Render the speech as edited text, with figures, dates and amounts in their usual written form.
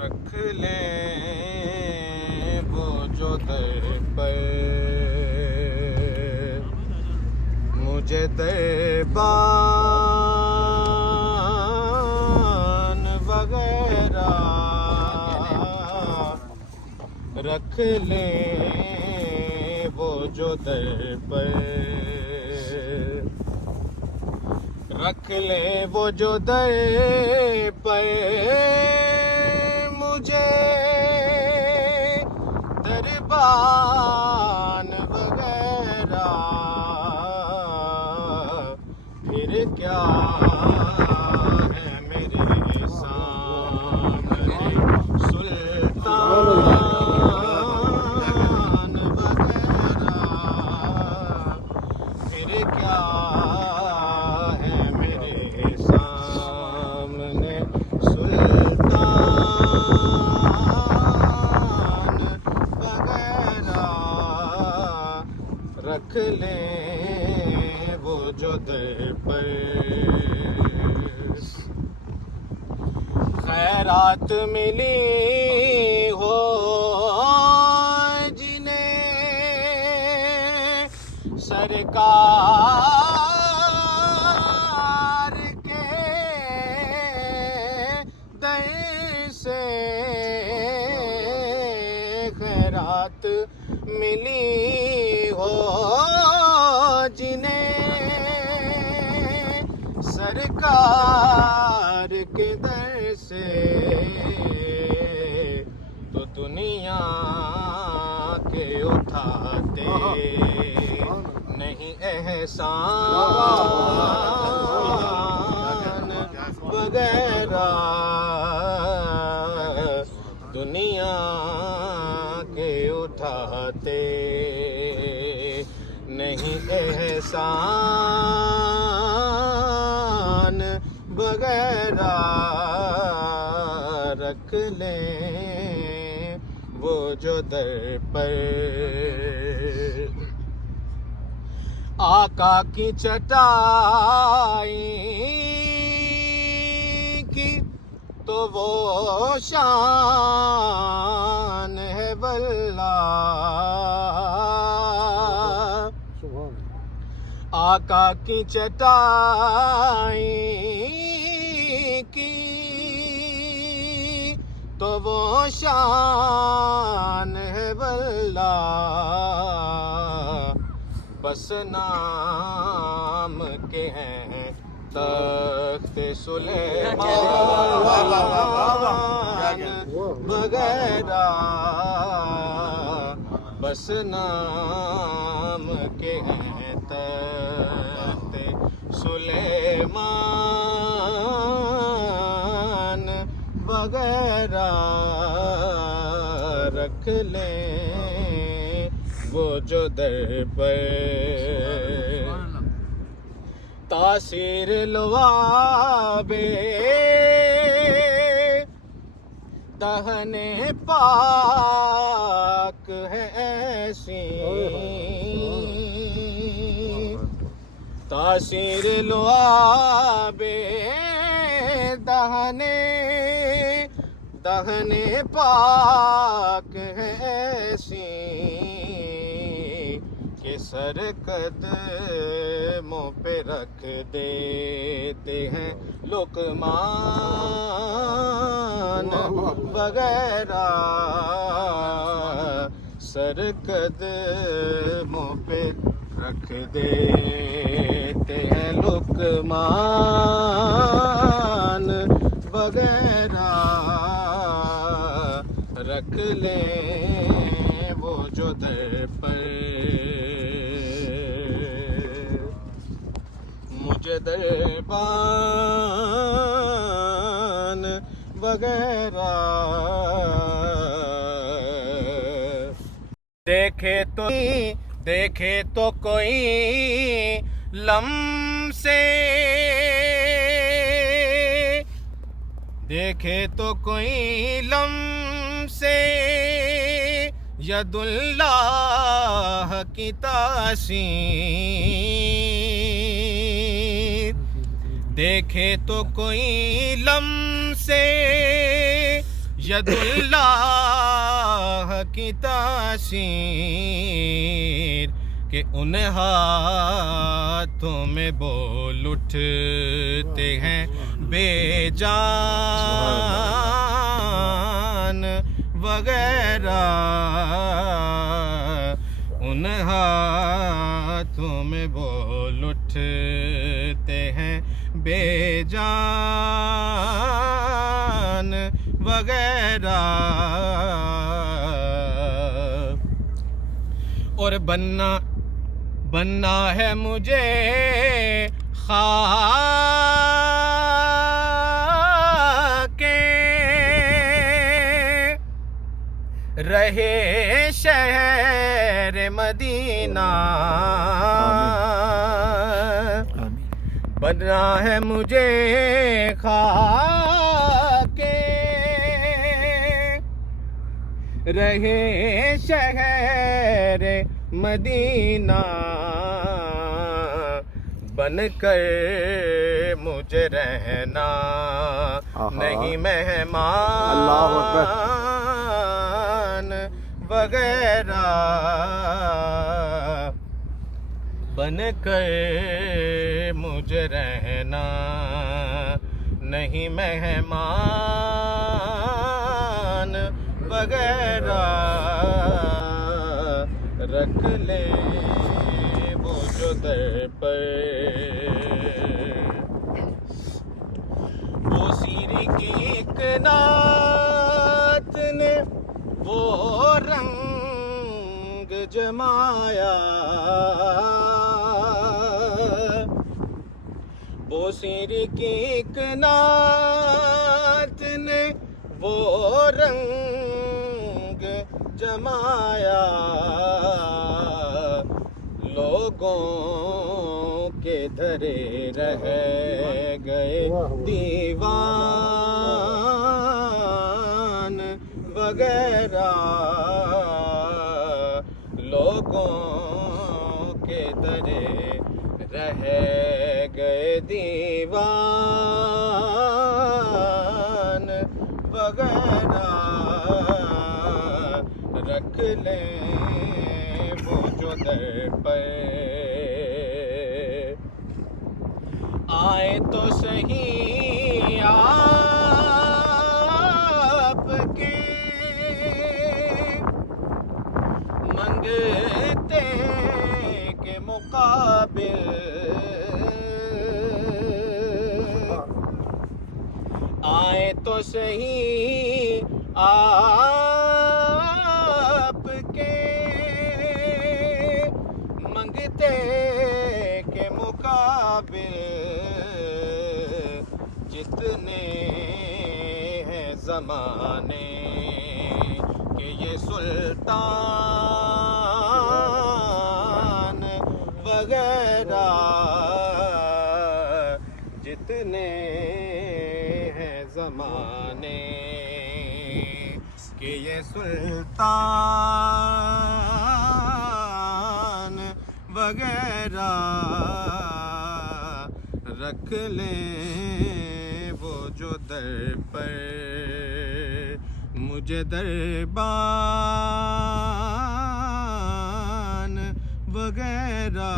रख ले वो जो दर पर मुझे दरबान वगैरह रख ले वो जो दर पर रख ले वो जो दर पर मुझे दरबान वगैरह फिर क्या है मेरे सामने सुल्तान वगैरह फिर क्या है मेरे सामने सुल्तान वगैरह रख ले वो जो दर पर खैरात मिली हो जिन्हें सरकार के दर से खैरात मिली हो जिन्हें सरकार के दर से तो दुनिया के उठाते नहीं एहसान वगैरह दुनिया के उठाते नहीं एहसान वगैरह रख ले वो जो दर पर आका की चटाई की तो वो शान है वल्लाह आका की चटाई की तो वो शान है वल्लाह बस नाम के हैं तख्त सुलेमान वगैरह बस नाम के हैं तख्त सुलेमान वगैरह रख ले वो जो दर पर तासीर लवाबे दहने पाक है ऐसी तासीर लवाबे दहने पाक है ऐसी के सर कदमों पे रख देते हैं लुकमान वगैरह सर कदमों पे रख देते हैं लुकमान वगैरह रख ले वो जो दर पर मुझे दरबान वगैरह देखे तो कोई लम्से देखे तो कोई लम्से यदुल्लाह की तासीर देखे तो कोई लम्से यदुल्लाह की तासीर के उन हाथों में बोल उठते हैं बेजान वगैरह, उन हाथों में बोल उठते हैं बेजान वगैरह। और बनना है मुझे खाके रहे शहर मदीना, बनना है मुझे खाके रहे शहर मदीना, बनकर मुझे रहना नहीं मेहमान वगैरह, बनकर मुझे रहना नहीं मेहमान वगैरह। रख ले वो जो दर पर वो सीरी की एक नात ने वो रंग जमाया, वो सीरी की एक नात ने वो रंग जमाया, लोगों के धरे रह गए दीवान वगैरह, लोगों के धरे रह गए दीवान वगैरह। रख ले वो जो दर पर आए तो सही आपके मंगते के मुकाबिल, आए तो सही आपके मंगते के मुकाबिल, जितने हैं ज़माने के ये सुल्तान वगैरह, जितने हैं ज़माने के ये सुल्तान वगैरह। रख ले वो जो दर पर मुझे दरबान वगैरह।